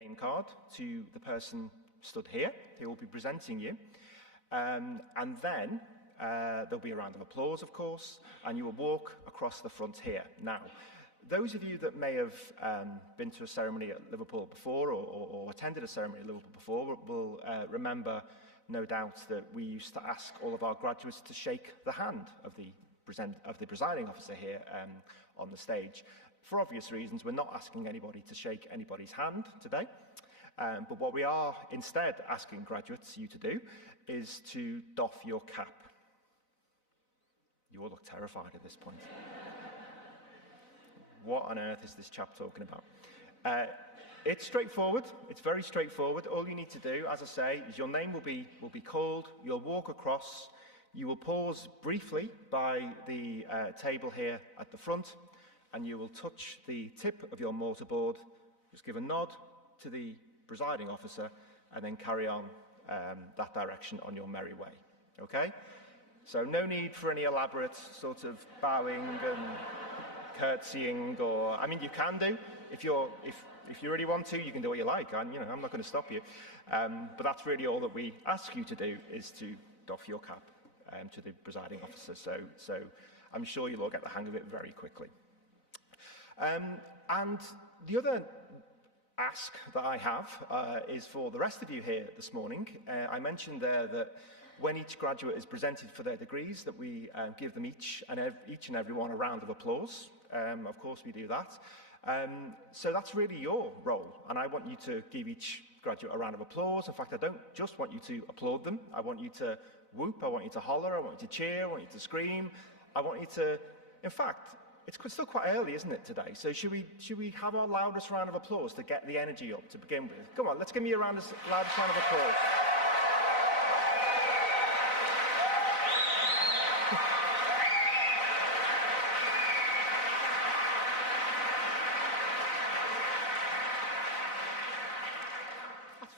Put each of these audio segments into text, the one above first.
name card to the person stood here who will be presenting you. And then there'll be a round of applause, of course, and you will walk across the front here. Now, those of you that may have been to a ceremony at Liverpool before or attended a ceremony at Liverpool before will remember, no doubt, that we used to ask all of our graduates to shake the hand of the presiding officer here on the stage. For obvious reasons, we're not asking anybody to shake anybody's hand today. But what we are instead asking graduates, you to do, is to doff your cap. You all look terrified at this point. What on earth is this chap talking about? It's straightforward. It's very straightforward. All you need to do, as I say, is your name will be called. You'll walk across. You will pause briefly by the table here at the front, and you will touch the tip of your mortarboard. Just give a nod to the presiding officer, and then carry on that direction on your merry way. Okay? So no need for any elaborate sort of bowing and curtsying, or I mean, you can do if you really want to. You can do what you like. I'm not going to stop you. But that's really all that we ask you to do, is to doff your cap to the presiding officer. So I'm sure you'll all get the hang of it very quickly. And the other ask that I have is for the rest of you here this morning. I mentioned there that when each graduate is presented for their degrees, that we give them each and every one a round of applause. Of course we do that. So that's really your role, and I want you to give each graduate a round of applause. In fact, I don't just want you to applaud them. I want you to whoop, I want you to holler, I want you to cheer, I want you to scream. I want you to, in fact, it's still quite early, isn't it, today? So should we have our loudest round of applause to get the energy up to begin with? Come on, let's give me a loudest round of applause.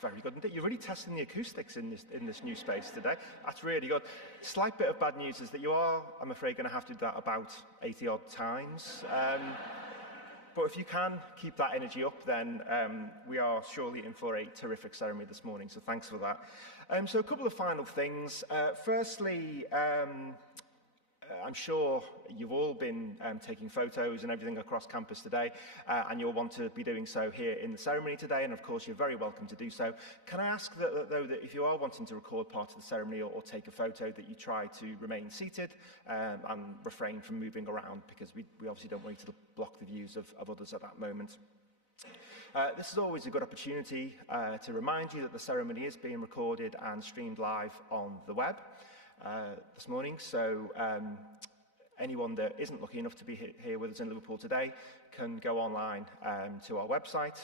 Very good, isn't it? You're really testing the acoustics in this new space today. That's really good. Slight bit of bad news is that you are, I'm afraid, going to have to do that about 80 odd times. But if you can keep that energy up, then we are surely in for a terrific ceremony this morning, so thanks for that. So a couple of final things. Firstly, I'm sure you've all been taking photos and everything across campus today, and you'll want to be doing so here in the ceremony today, and of course you're very welcome to do so. Can I ask that if you are wanting to record part of the ceremony or take a photo, that you try to remain seated and refrain from moving around, because we obviously don't want you to block the views of others at that moment. This is always a good opportunity to remind you that the ceremony is being recorded and streamed live on the web this morning, so anyone that isn't lucky enough to be here with us in Liverpool today can go online to our website,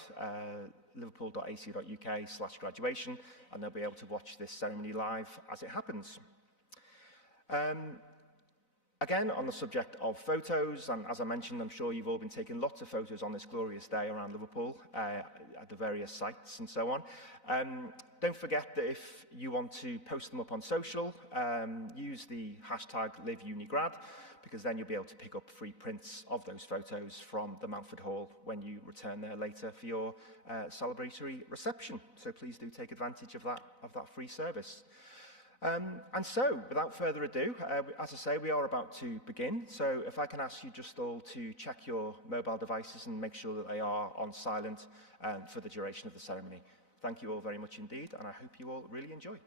liverpool.ac.uk/graduation, and they'll be able to watch this ceremony live as it happens. Again, on the subject of photos, and as I mentioned, I'm sure you've all been taking lots of photos on this glorious day around Liverpool at the various sites and so on. Don't forget that if you want to post them up on social, use the hashtag #LiveUniGrad, because then you'll be able to pick up free prints of those photos from the Mountford Hall when you return there later for your celebratory reception. So please do take advantage of that free service. And so, without further ado, as I say, we are about to begin. So if I can ask you just all to check your mobile devices and make sure that they are on silent for the duration of the ceremony. Thank you all very much indeed, and I hope you all really enjoy.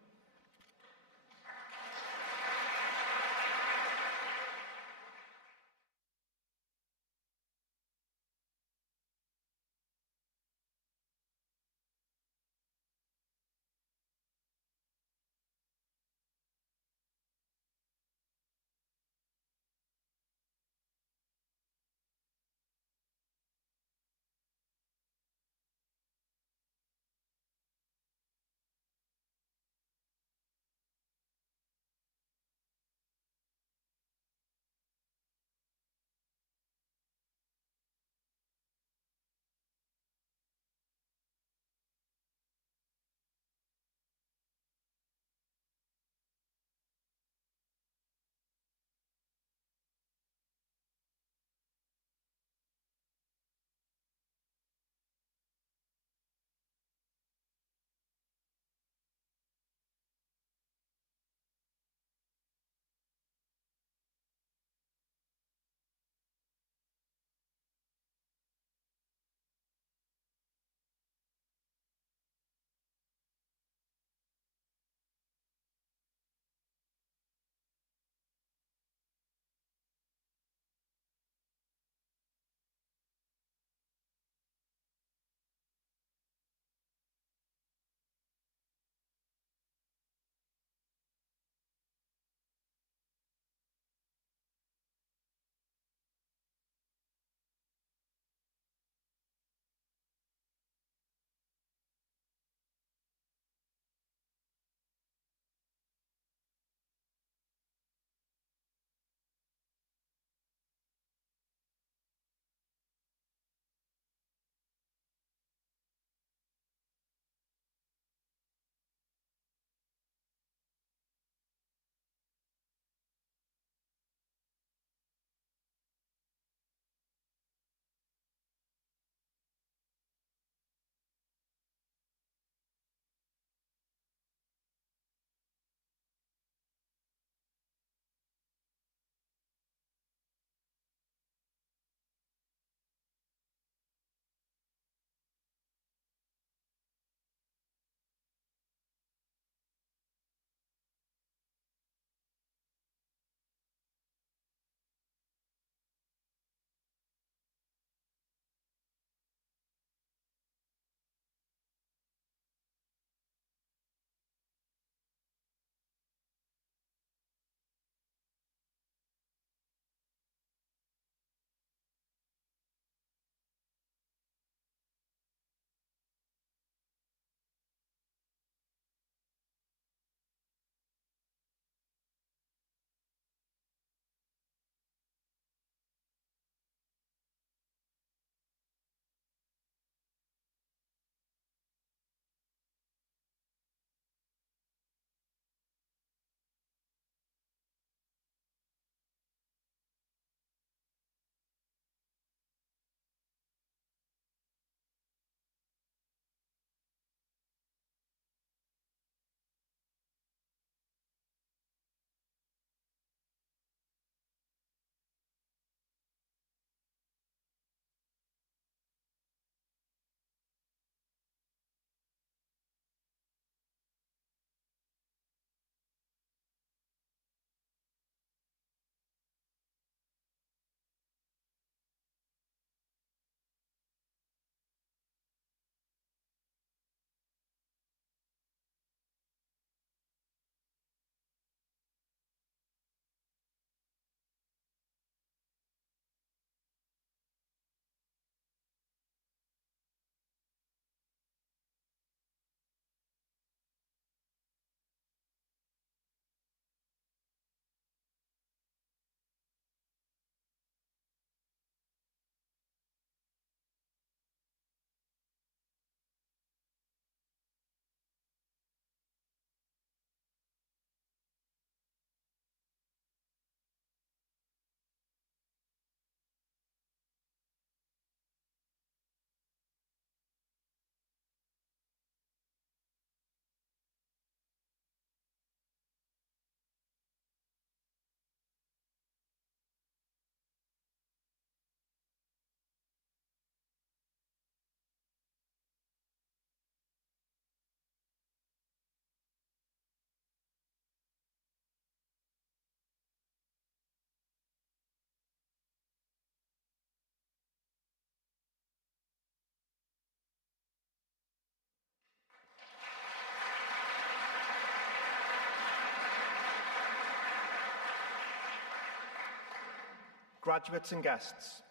graduates and guests,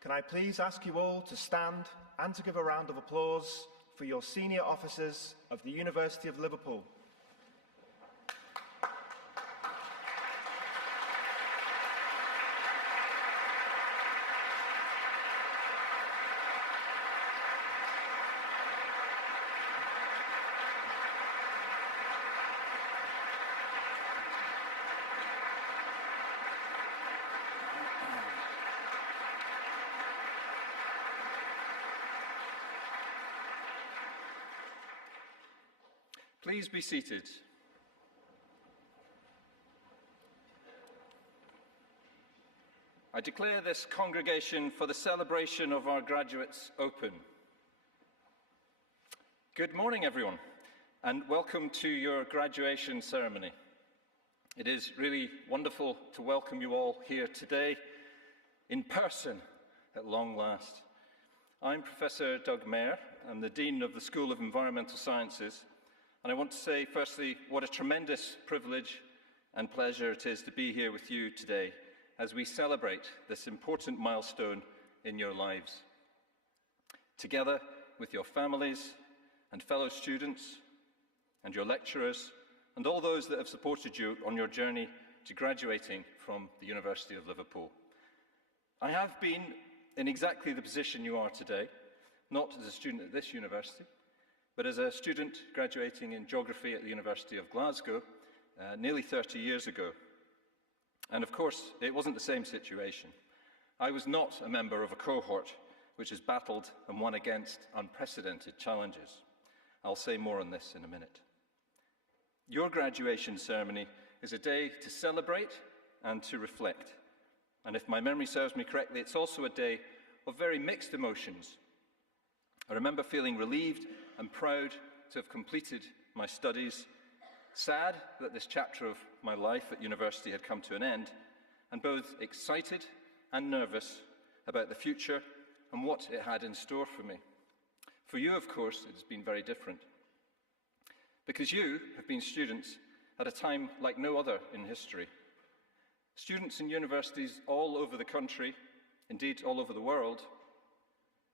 can I please ask you all to stand and to give a round of applause for your senior officers of the University of Liverpool. Please be seated. I declare this congregation for the celebration of our graduates open. Good morning, everyone, and welcome to your graduation ceremony. It is really wonderful to welcome you all here today in person at long last. I'm Professor Doug Mayer. I'm the Dean of the School of Environmental Sciences. And I want to say, firstly, what a tremendous privilege and pleasure it is to be here with you today as we celebrate this important milestone in your lives. Together with your families and fellow students and your lecturers and all those that have supported you on your journey to graduating from the University of Liverpool. I have been in exactly the position you are today, not as a student at this university, but as a student graduating in geography at the University of Glasgow nearly 30 years ago. And of course, it wasn't the same situation. I was not a member of a cohort which has battled and won against unprecedented challenges. I'll say more on this in a minute. Your graduation ceremony is a day to celebrate and to reflect. And if my memory serves me correctly, it's also a day of very mixed emotions. I remember feeling relieved and proud to have completed my studies, sad that this chapter of my life at university had come to an end, and both excited and nervous about the future and what it had in store for me. For you, of course, it has been very different, because you have been students at a time like no other in history. Students in universities all over the country, indeed all over the world,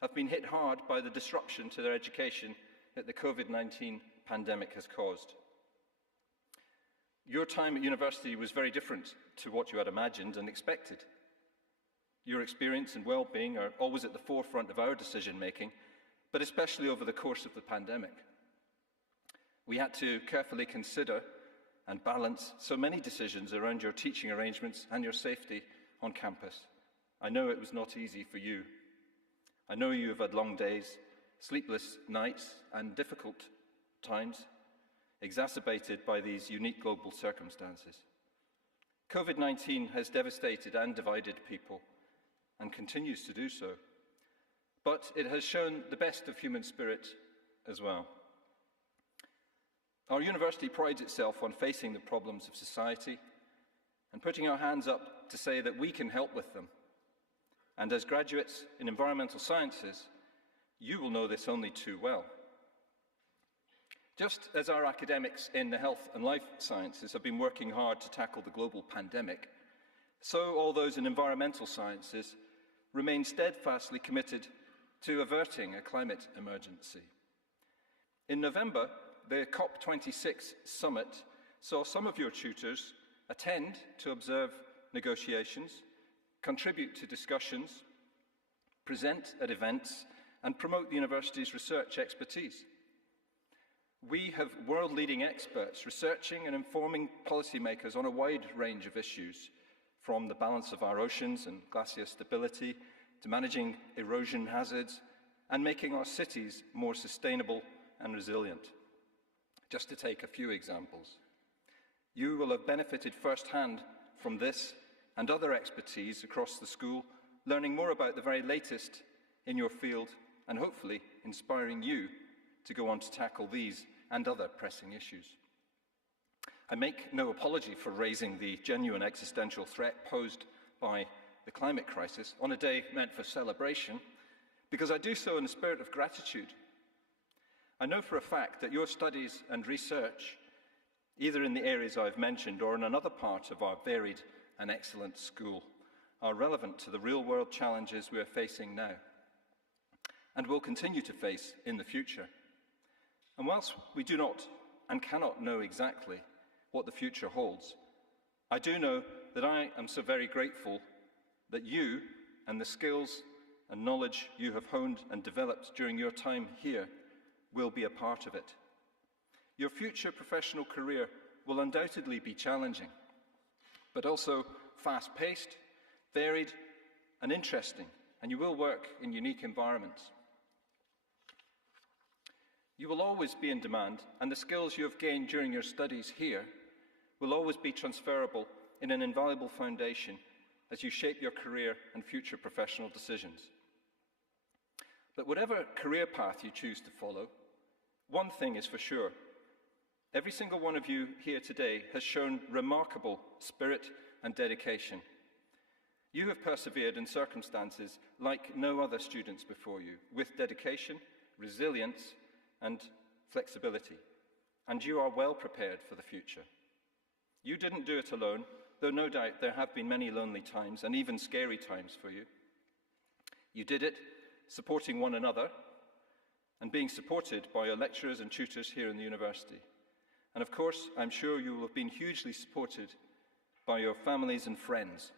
have been hit hard by the disruption to their education that the COVID-19 pandemic has caused. Your time at university was very different to what you had imagined and expected. Your experience and well-being are always at the forefront of our decision-making, but especially over the course of the pandemic. We had to carefully consider and balance so many decisions around your teaching arrangements and your safety on campus. I know it was not easy for you. I know you have had long days, sleepless nights, and difficult times, exacerbated by these unique global circumstances. COVID-19 has devastated and divided people, and continues to do so. But it has shown the best of human spirit as well. Our university prides itself on facing the problems of society and putting our hands up to say that we can help with them. And as graduates in environmental sciences, you will know this only too well. Just as our academics in the health and life sciences have been working hard to tackle the global pandemic, so all those in environmental sciences remain steadfastly committed to averting a climate emergency. In November, the COP26 summit saw some of your tutors attend to observe negotiations, contribute to discussions, present at events, and promote the university's research expertise. We have world-leading experts researching and informing policymakers on a wide range of issues, from the balance of our oceans and glacier stability, to managing erosion hazards, and making our cities more sustainable and resilient. Just to take a few examples. You will have benefited firsthand from this and other expertise across the school, learning more about the very latest in your field and hopefully inspiring you to go on to tackle these and other pressing issues. I make no apology for raising the genuine existential threat posed by the climate crisis on a day meant for celebration, because I do so in a spirit of gratitude. I know for a fact that your studies and research, either in the areas I've mentioned or in another part of our varied and excellent school, are relevant to the real-world challenges we are facing now and will continue to face in the future. And whilst we do not and cannot know exactly what the future holds, I do know that I am so very grateful that you and the skills and knowledge you have honed and developed during your time here will be a part of it. Your future professional career will undoubtedly be challenging, but also fast-paced, varied and interesting, and you will work in unique environments. You will always be in demand, and the skills you have gained during your studies here will always be transferable in an invaluable foundation as you shape your career and future professional decisions. But whatever career path you choose to follow, one thing is for sure. Every single one of you here today has shown remarkable spirit and dedication. You have persevered in circumstances like no other students before you, with dedication, resilience, and flexibility. And you are well prepared for the future. You didn't do it alone, though no doubt there have been many lonely times and even scary times for you. You did it supporting one another and being supported by your lecturers and tutors here in the university. And of course, I'm sure you will have been hugely supported by your families and friends.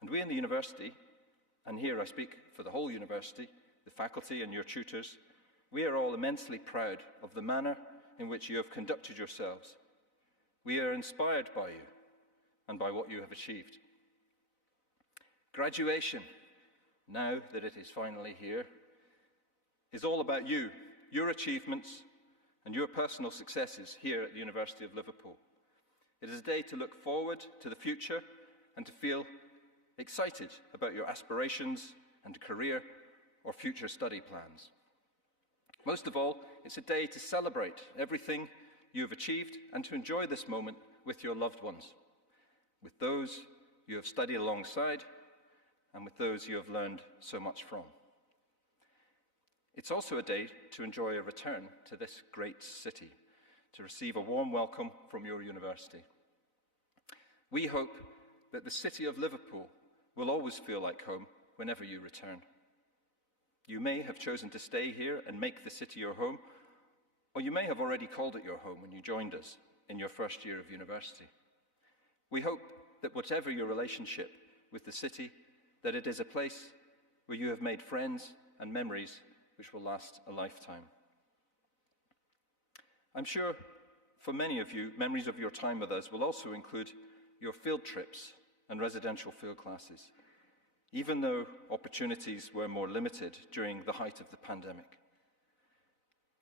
And we in the university, and here I speak for the whole university, the faculty and your tutors, we are all immensely proud of the manner in which you have conducted yourselves. We are inspired by you and by what you have achieved. Graduation, now that it is finally here, is all about you, your achievements and your personal successes here at the University of Liverpool. It is a day to look forward to the future and to feel excited about your aspirations and career or future study plans. Most of all, it's a day to celebrate everything you have achieved and to enjoy this moment with your loved ones, with those you have studied alongside and with those you have learned so much from. It's also a day to enjoy a return to this great city, to receive a warm welcome from your university. We hope that the city of Liverpool will always feel like home whenever you return. You may have chosen to stay here and make the city your home, or you may have already called it your home when you joined us in your first year of university. We hope that whatever your relationship with the city, that it is a place where you have made friends and memories which will last a lifetime. I'm sure for many of you, memories of your time with us will also include your field trips and residential field classes, even though opportunities were more limited during the height of the pandemic.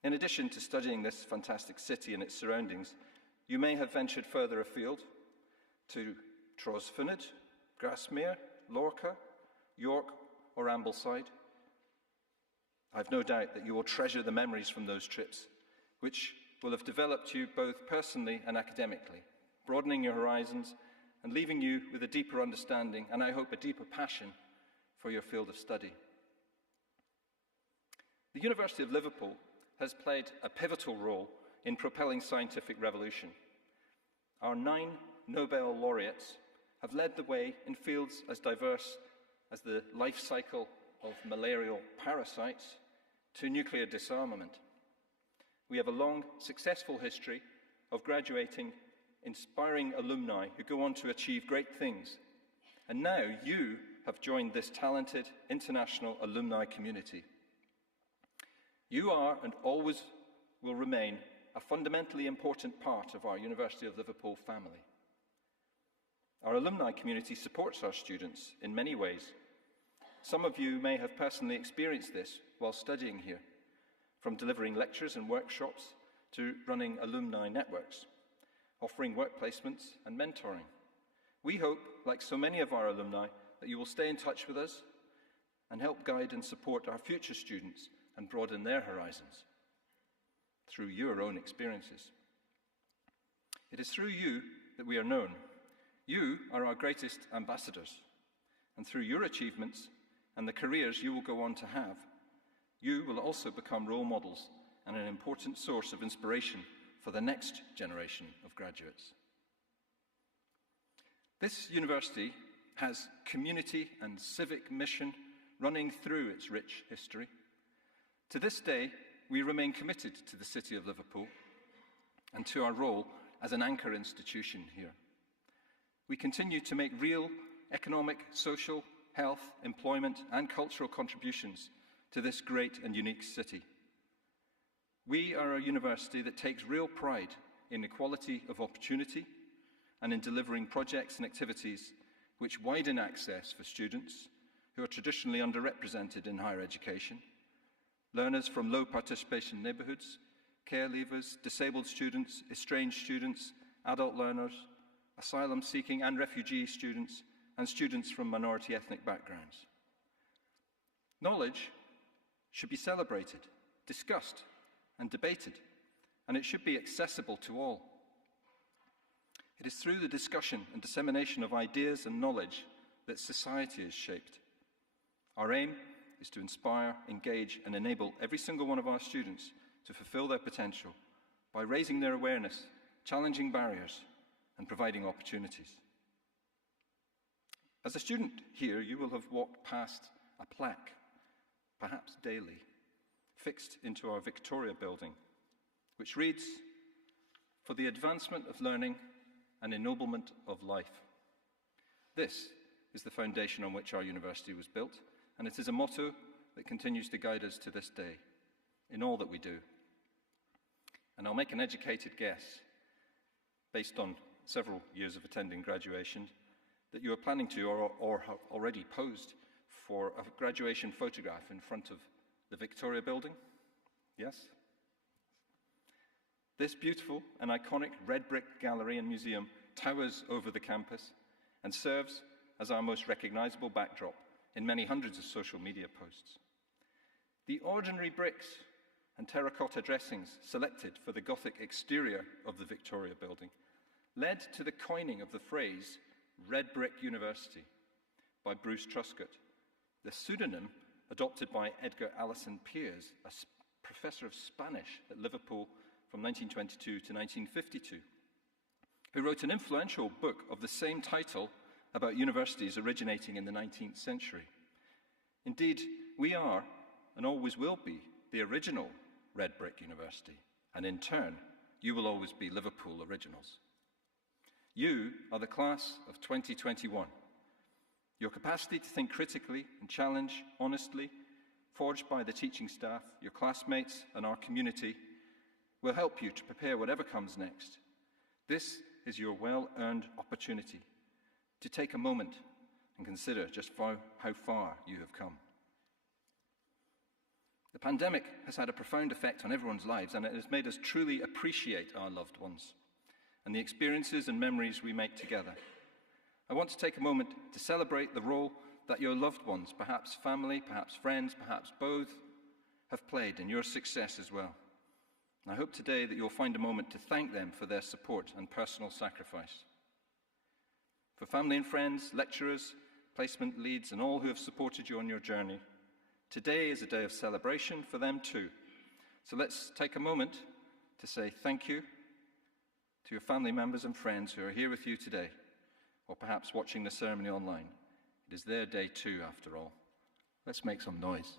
In addition to studying this fantastic city and its surroundings, you may have ventured further afield to Trosvened, Grasmere, Lorca, York or Ambleside. I've no doubt that you will treasure the memories from those trips, which will have developed you both personally and academically, broadening your horizons and leaving you with a deeper understanding and, I hope, a deeper passion for your field of study. The University of Liverpool has played a pivotal role in propelling scientific revolution. Our 9 Nobel laureates have led the way in fields as diverse as the life cycle of malarial parasites to nuclear disarmament. We have a long, successful history of graduating, inspiring alumni who go on to achieve great things. And now you have joined this talented international alumni community. You are and always will remain a fundamentally important part of our University of Liverpool family. Our alumni community supports our students in many ways. Some of you may have personally experienced this while studying here, from delivering lectures and workshops to running alumni networks, offering work placements and mentoring. We hope, like so many of our alumni, that you will stay in touch with us and help guide and support our future students and broaden their horizons through your own experiences. It is through you that we are known. You are our greatest ambassadors, and through your achievements and the careers you will go on to have, you will also become role models and an important source of inspiration for the next generation of graduates. This university has community and civic mission running through its rich history. To this day, we remain committed to the city of Liverpool and to our role as an anchor institution here. We continue to make real economic, social, health, employment, and cultural contributions to this great and unique city. We are a university that takes real pride in equality of opportunity and in delivering projects and activities which widen access for students who are traditionally underrepresented in higher education, learners from low participation neighbourhoods, care leavers, disabled students, estranged students, adult learners, asylum-seeking and refugee students, and students from minority ethnic backgrounds. Knowledge should be celebrated, discussed, and debated, and it should be accessible to all. It is through the discussion and dissemination of ideas and knowledge that society is shaped. Our aim is to inspire, engage, and enable every single one of our students to fulfill their potential by raising their awareness, challenging barriers, and providing opportunities. As a student here, you will have walked past a plaque, perhaps daily, fixed into our Victoria building, which reads, "For the advancement of learning and ennoblement of life." This is the foundation on which our university was built, and it is a motto that continues to guide us to this day in all that we do. And I'll make an educated guess, based on several years of attending graduation, that you are planning to or have already posed for a graduation photograph in front of the Victoria building. Yes? This beautiful and iconic red brick gallery and museum towers over the campus and serves as our most recognizable backdrop in many hundreds of social media posts. The ordinary bricks and terracotta dressings selected for the Gothic exterior of the Victoria building led to the coining of the phrase Red Brick University by Bruce Truscott, the pseudonym adopted by Edgar Allan Piers, a professor of Spanish at Liverpool from 1922 to 1952, who wrote an influential book of the same title about universities originating in the 19th century. Indeed, we are, and always will be, the original Red Brick University, and in turn, you will always be Liverpool originals. You are the class of 2021. Your capacity to think critically and challenge honestly, forged by the teaching staff, your classmates, and our community, will help you to prepare whatever comes next. This is your well-earned opportunity to take a moment and consider just how far you have come. The pandemic has had a profound effect on everyone's lives, and it has made us truly appreciate our loved ones and the experiences and memories we make together. I want to take a moment to celebrate the role that your loved ones, perhaps family, perhaps friends, perhaps both, have played in your success as well. And I hope today that you'll find a moment to thank them for their support and personal sacrifice. For family and friends, lecturers, placement leads, and all who have supported you on your journey, today is a day of celebration for them too. So let's take a moment to say thank you to your family members and friends who are here with you today, or perhaps watching the ceremony online. It is their day too, after all. Let's make some noise.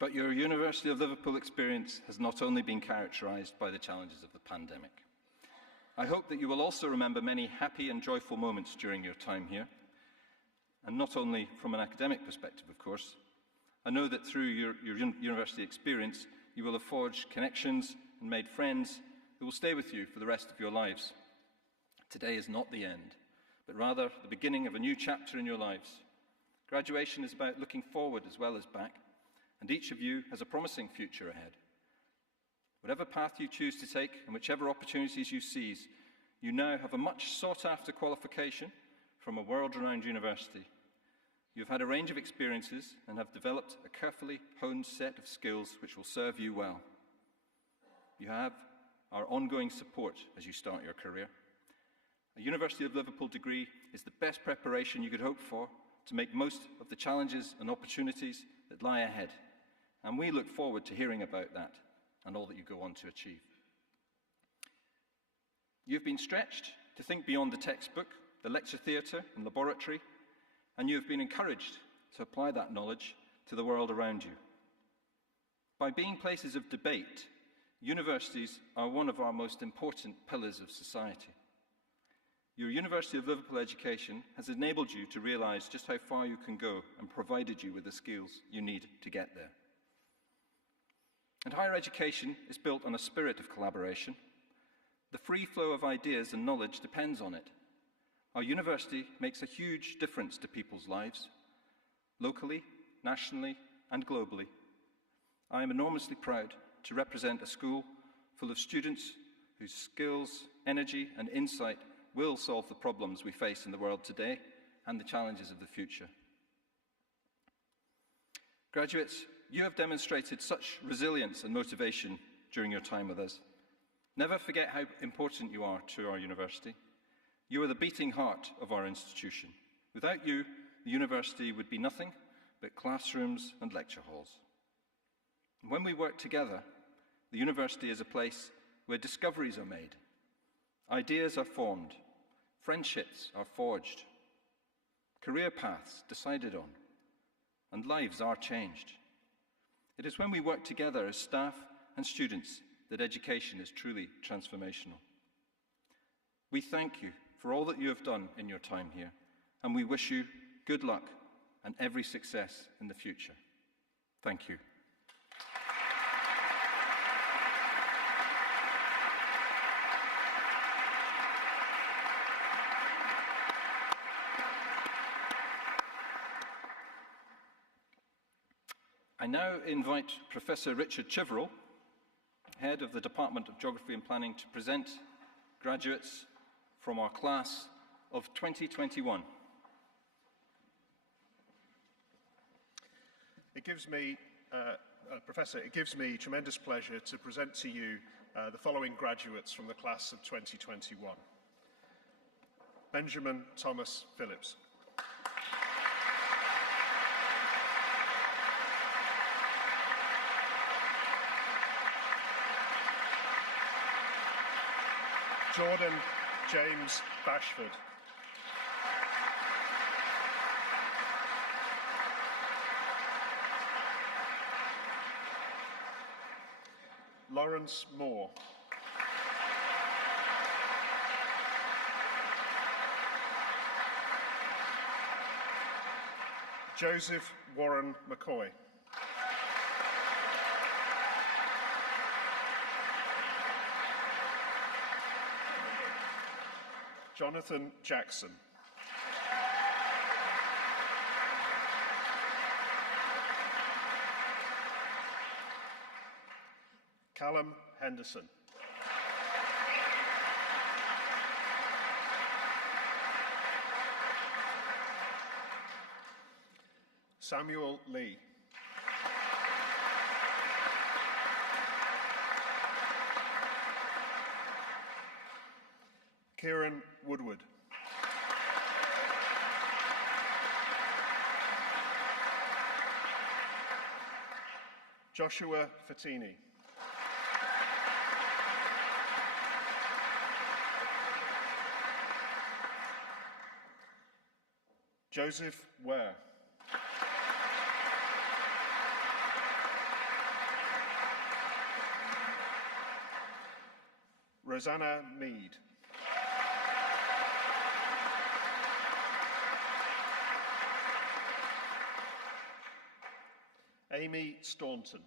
But your University of Liverpool experience has not only been characterised by the challenges of the pandemic. I hope that you will also remember many happy and joyful moments during your time here, and not only from an academic perspective, of course. I know that through your university experience, you will have forged connections and made friends who will stay with you for the rest of your lives. Today is not the end, but rather the beginning of a new chapter in your lives. Graduation is about looking forward as well as back, and each of you has a promising future ahead. Whatever path you choose to take and whichever opportunities you seize, you now have a much sought-after qualification from a world-renowned university. You've had a range of experiences and have developed a carefully honed set of skills which will serve you well. You have our ongoing support as you start your career. A University of Liverpool degree is the best preparation you could hope for to make most of the challenges and opportunities that lie ahead. And we look forward to hearing about that and all that you go on to achieve. You've been stretched to think beyond the textbook, the lecture theatre and laboratory, and you have been encouraged to apply that knowledge to the world around you. By being places of debate, universities are one of our most important pillars of society. Your University of Liverpool education has enabled you to realise just how far you can go and provided you with the skills you need to get there. And higher education is built on a spirit of collaboration. The free flow of ideas and knowledge depends on it. Our university makes a huge difference to people's lives, locally, nationally, and globally. I am enormously proud to represent a school full of students whose skills, energy, and insight will solve the problems we face in the world today and the challenges of the future. Graduates, you have demonstrated such resilience and motivation during your time with us. Never forget how important you are to our university. You are the beating heart of our institution. Without you, the university would be nothing but classrooms and lecture halls. When we work together, the university is a place where discoveries are made, ideas are formed, friendships are forged, career paths decided on, and lives are changed. It is when we work together as staff and students that education is truly transformational. We thank you for all that you have done in your time here, and we wish you good luck and every success in the future. Thank you. I now invite Professor Richard Chiverell, Head of the Department of Geography and Planning, to present graduates from our class of 2021. Professor, it gives me tremendous pleasure to present to you the following graduates from the class of 2021. Benjamin Thomas Phillips. Jordan James Bashford. Lawrence Moore. Joseph Warren McCoy. Jonathan Jackson. Callum Henderson. Samuel Lee. Kieran Woodward. Joshua Fattini. Joseph Ware. Rosanna Mead. Amy Staunton.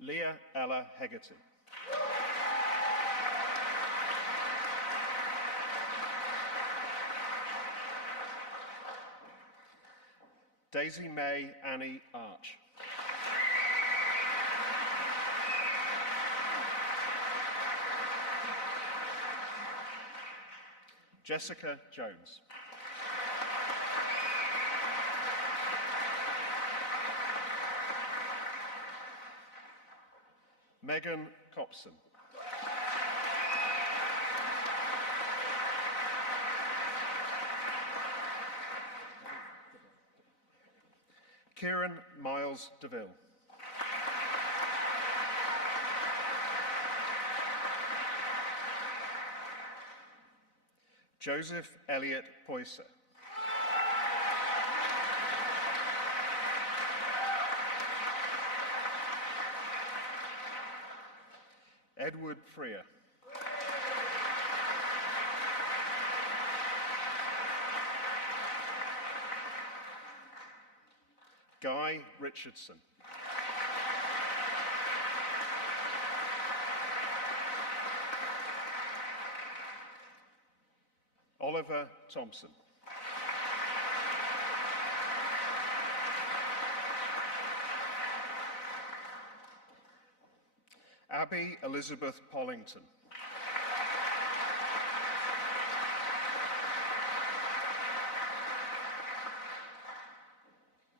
Leah Ella Hegarty. Daisy May Annie Arch. Jessica Jones. Megan Copson. Kieran Miles DeVille. Joseph Elliott Poyser. Edward Freer. Guy Richardson. Oliver Thompson. Abby Elizabeth Pollington.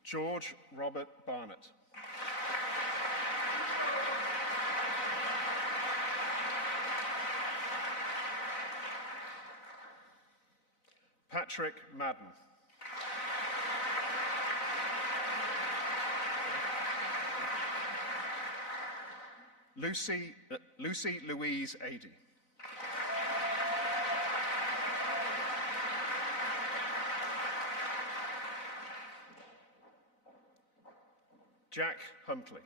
George Robert Barnett. Patrick Madden. Lucy Louise Adey. Jack Huntley.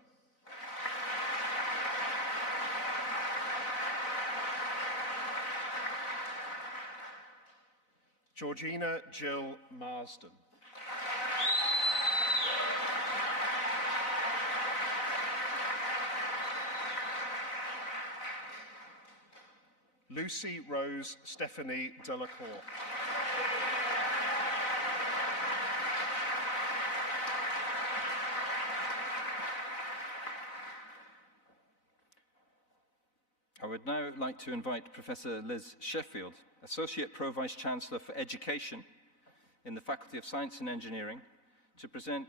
Georgina Jill Marsden. Lucy Rose Stephanie Delacour. I would now like to invite Professor Liz Sheffield, Associate Pro-Vice Chancellor for Education in the Faculty of Science and Engineering, to present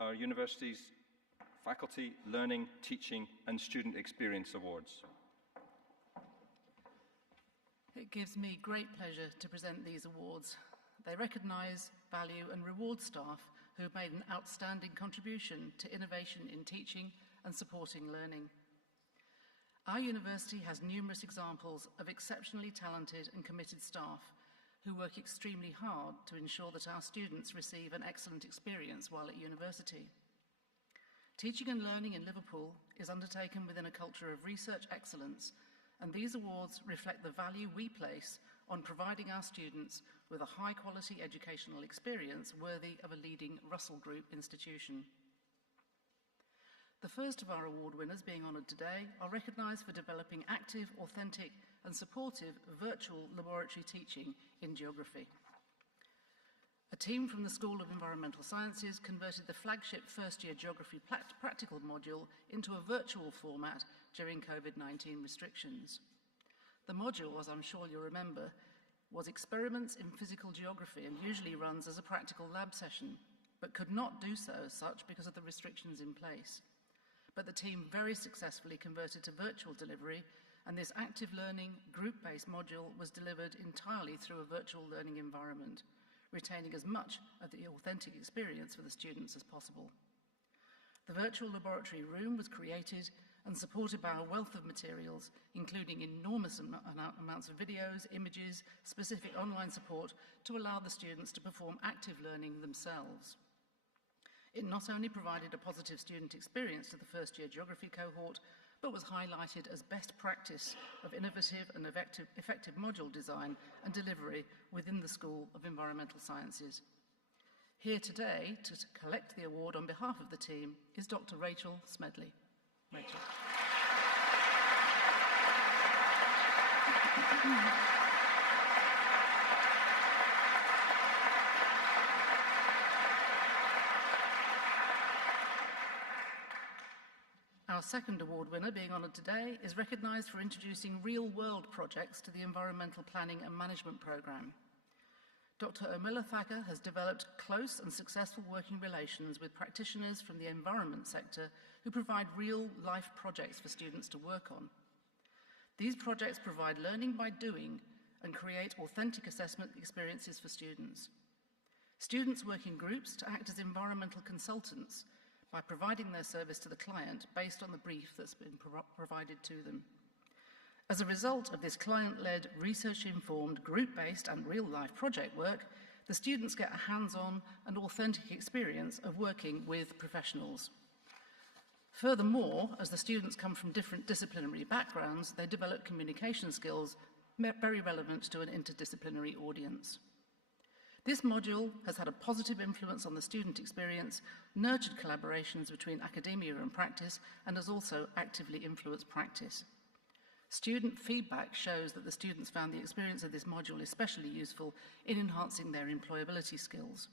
our university's Faculty Learning, Teaching and Student Experience Awards. It gives me great pleasure to present these awards. They recognise, value and reward staff who have made an outstanding contribution to innovation in teaching and supporting learning. Our university has numerous examples of exceptionally talented and committed staff who work extremely hard to ensure that our students receive an excellent experience while at university. Teaching and learning in Liverpool is undertaken within a culture of research excellence, and these awards reflect the value we place on providing our students with a high-quality educational experience worthy of a leading Russell Group institution. The first of our award winners being honoured today are recognised for developing active, authentic and supportive virtual laboratory teaching in geography. A team from the School of Environmental Sciences converted the flagship first-year geography practical module into a virtual format during COVID-19 restrictions. The module, as I'm sure you'll remember, was experiments in physical geography and usually runs as a practical lab session, but could not do so as such because of the restrictions in place. But the team very successfully converted to virtual delivery, and this active learning, group-based module was delivered entirely through a virtual learning environment, retaining as much of the authentic experience for the students as possible. The virtual laboratory room was created and supported by a wealth of materials, including enormous amounts of videos, images, specific online support to allow the students to perform active learning themselves. It not only provided a positive student experience to the first-year geography cohort, but was highlighted as best practice of innovative and effective module design and delivery within the School of Environmental Sciences. Here today to collect the award on behalf of the team is Dr. Rachel Smedley. Rachel. Our second award winner being honoured today is recognised for introducing real-world projects to the Environmental Planning and Management Programme. Dr. Omila Thacker has developed close and successful working relations with practitioners from the environment sector who provide real-life projects for students to work on. These projects provide learning by doing and create authentic assessment experiences for students. Students work in groups to act as environmental consultants by providing their service to the client based on the brief that's been provided to them. As a result of this client-led, research-informed, group-based and real-life project work, the students get a hands-on and authentic experience of working with professionals. Furthermore, as the students come from different disciplinary backgrounds, they develop communication skills very relevant to an interdisciplinary audience. This module has had a positive influence on the student experience, nurtured collaborations between academia and practice, and has also actively influenced practice. Student feedback shows that the students found the experience of this module especially useful in enhancing their employability skills.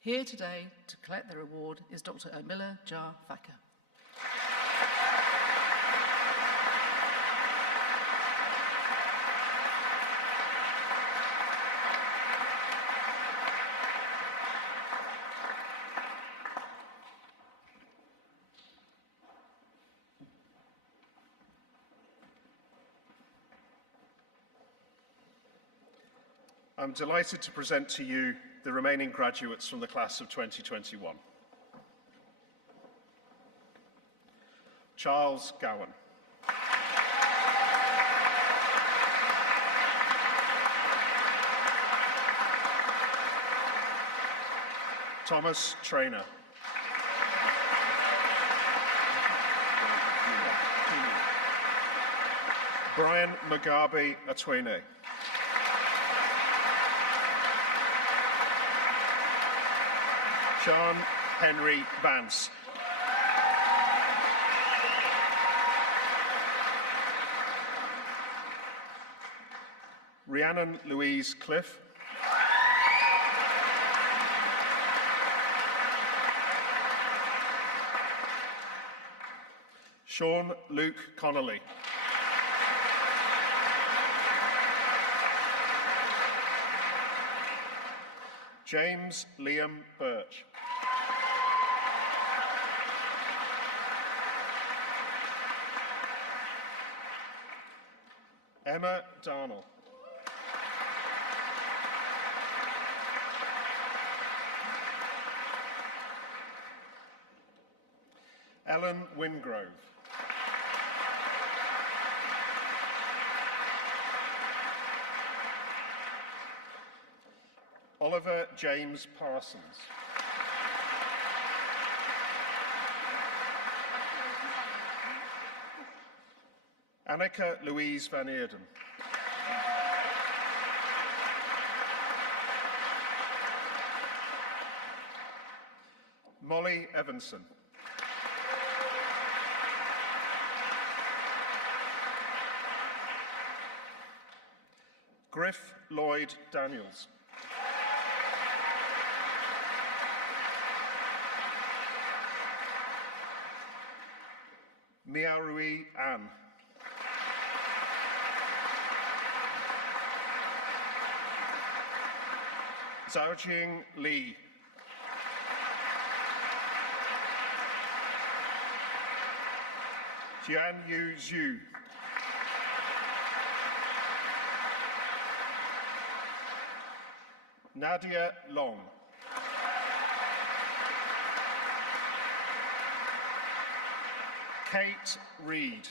Here today to collect their award is Dr. Ermila Jar Thacker. I'm delighted to present to you the remaining graduates from the class of 2021. Charles Gowan. Thomas Traynor. Brian Mugabe Atwene. Sean Henry Vance. Rhiannon Louise Cliff. Sean Luke Connolly. James Liam Birch. Emma Darnell. Ellen Wingrove. Oliver James Parsons. Annika Louise van Eerden. Molly Evanson. Griff Lloyd Daniels. Miarui Ann. Zhaojing Li. Jianyu Zhu. Nadia Long. Kate Reed.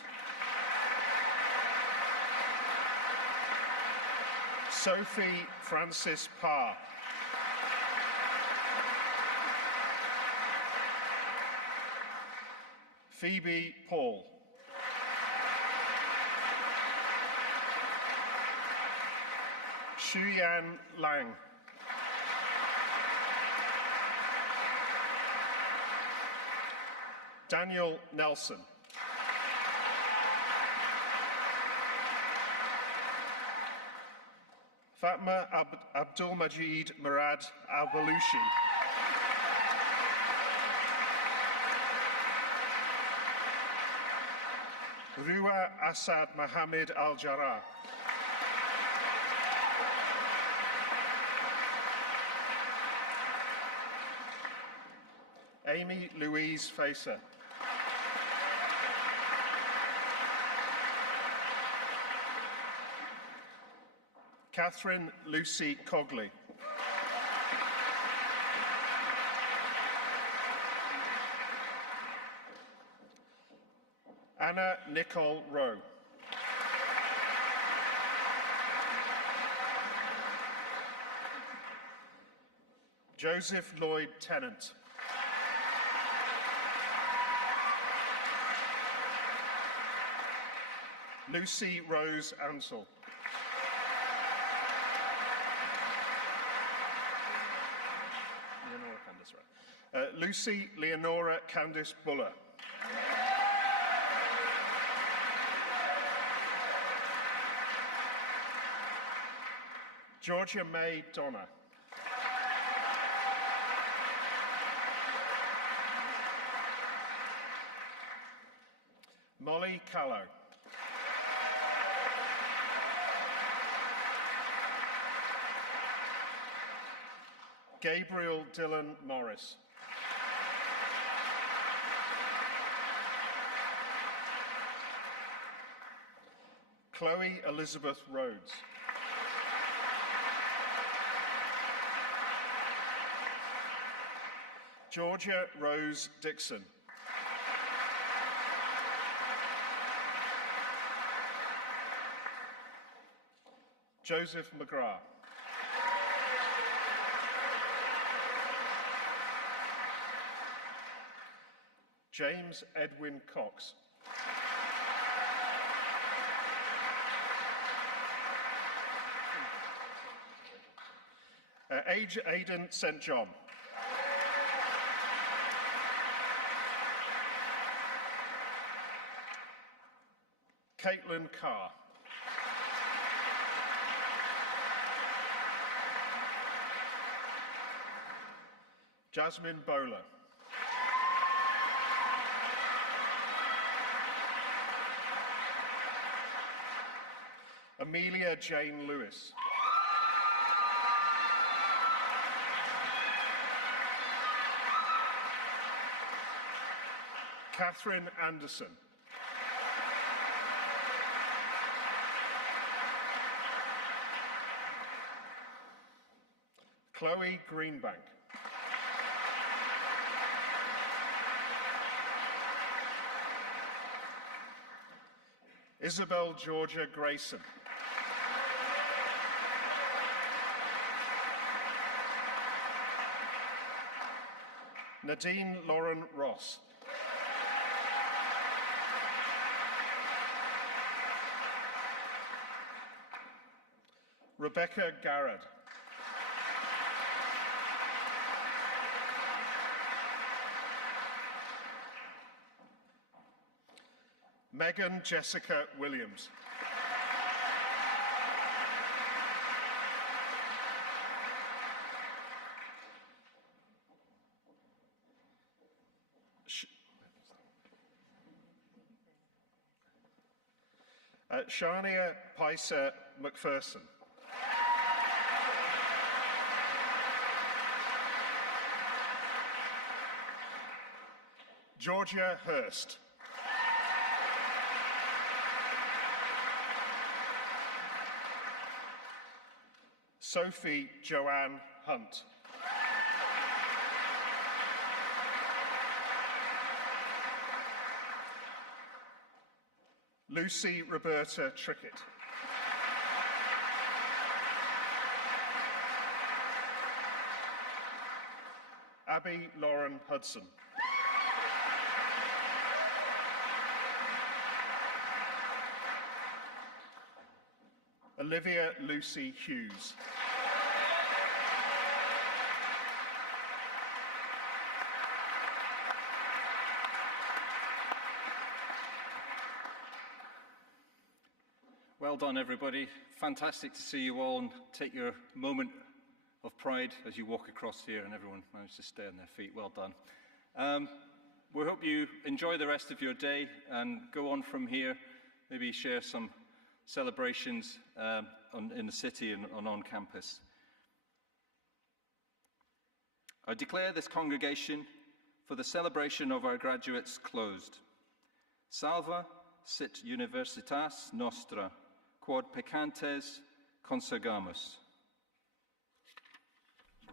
Sophie Francis Parr. Phoebe Paul. Shuyan Lang. Daniel Nelson. Fatma Abdul Majid Murad Al-Balushi. Ruwa Asad Mohammed Al-Jarrah. Amy Louise Facer. Catherine Lucy Cogley. Anna Nicole Rowe. Joseph Lloyd Tennant. Lucy Rose Ansell. Lucy Leonora Candice Buller. Georgia May Donna. Molly Callow. Gabriel Dillon Morris. Chloe Elizabeth Rhodes. Georgia Rose Dixon. Joseph McGrath. James Edwin Cox. Aidan St. John. Caitlin Carr. Jasmine Bowler. Amelia Jane Lewis. Catherine Anderson. Chloe Greenbank. Isabel Georgia Grayson. Nadine Lauren Ross. Rebecca Garrett. Megan Jessica Williams. Shania Picer McPherson. Georgia Hurst. Sophie Joanne Hunt. Lucy Roberta Trickett. Abby Lauren Hudson. Olivia Lucy Hughes. Well done, everybody. Fantastic to see you all, and take your moment of pride as you walk across here and everyone managed to stay on their feet. Well done. We hope you enjoy the rest of your day and go on from here, maybe share some celebrations in the city and on campus. I declare this congregation for the celebration of our graduates closed. Salva sit universitas nostra, quod pecantes Consergamus.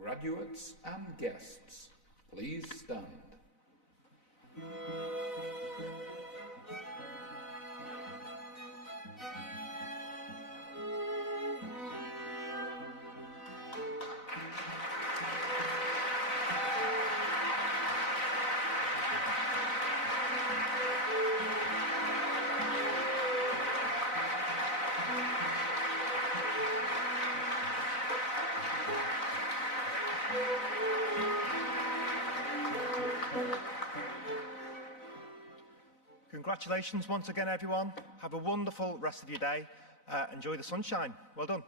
Graduates and guests, please stand. Congratulations once again, everyone. Have a wonderful rest of your day. Enjoy the sunshine. Well done.